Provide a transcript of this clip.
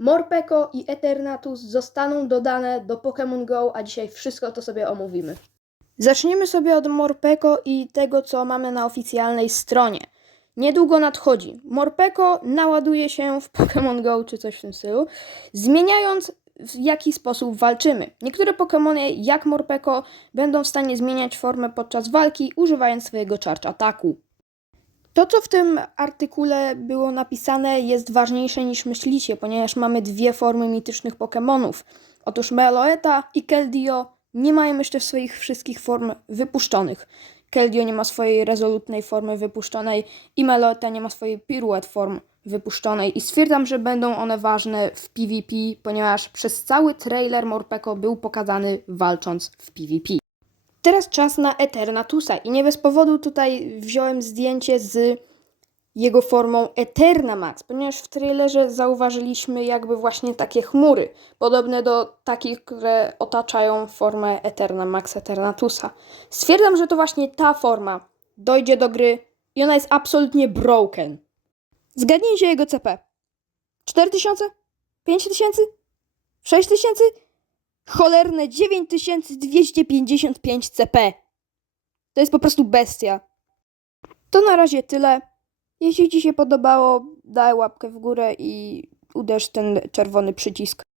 Morpeko i Eternatus zostaną dodane do Pokémon Go, a dzisiaj wszystko to sobie omówimy. Zaczniemy sobie od Morpeko i tego, co mamy na oficjalnej stronie. Niedługo nadchodzi. Morpeko naładuje się w Pokémon Go czy coś w tym stylu, zmieniając w jaki sposób walczymy. Niektóre Pokémony, jak Morpeko, będą w stanie zmieniać formę podczas walki, używając swojego charge ataku. To, co w tym artykule było napisane, jest ważniejsze niż myślicie, ponieważ mamy dwie formy mitycznych Pokémonów. Otóż Meloeta i Keldeo nie mają jeszcze swoich wszystkich form wypuszczonych. Keldeo nie ma swojej rezolutnej formy wypuszczonej i Meloeta nie ma swojej piruet form wypuszczonej i stwierdzam, że będą one ważne w PvP, ponieważ przez cały trailer Morpeko był pokazany walcząc w PvP. Teraz czas na Eternatusa i nie bez powodu tutaj wziąłem zdjęcie z jego formą Eternamax, ponieważ w trailerze zauważyliśmy jakby właśnie takie chmury, podobne do takich, które otaczają formę Eternamax Eternatusa. Stwierdzam, że to właśnie ta forma dojdzie do gry i ona jest absolutnie broken. Zgadnijcie jego CP. 4000? 5000? 6000? Cholerne 9255 CP. To jest po prostu bestia. To na razie tyle. Jeśli Ci się podobało, daj łapkę w górę i uderz ten czerwony przycisk.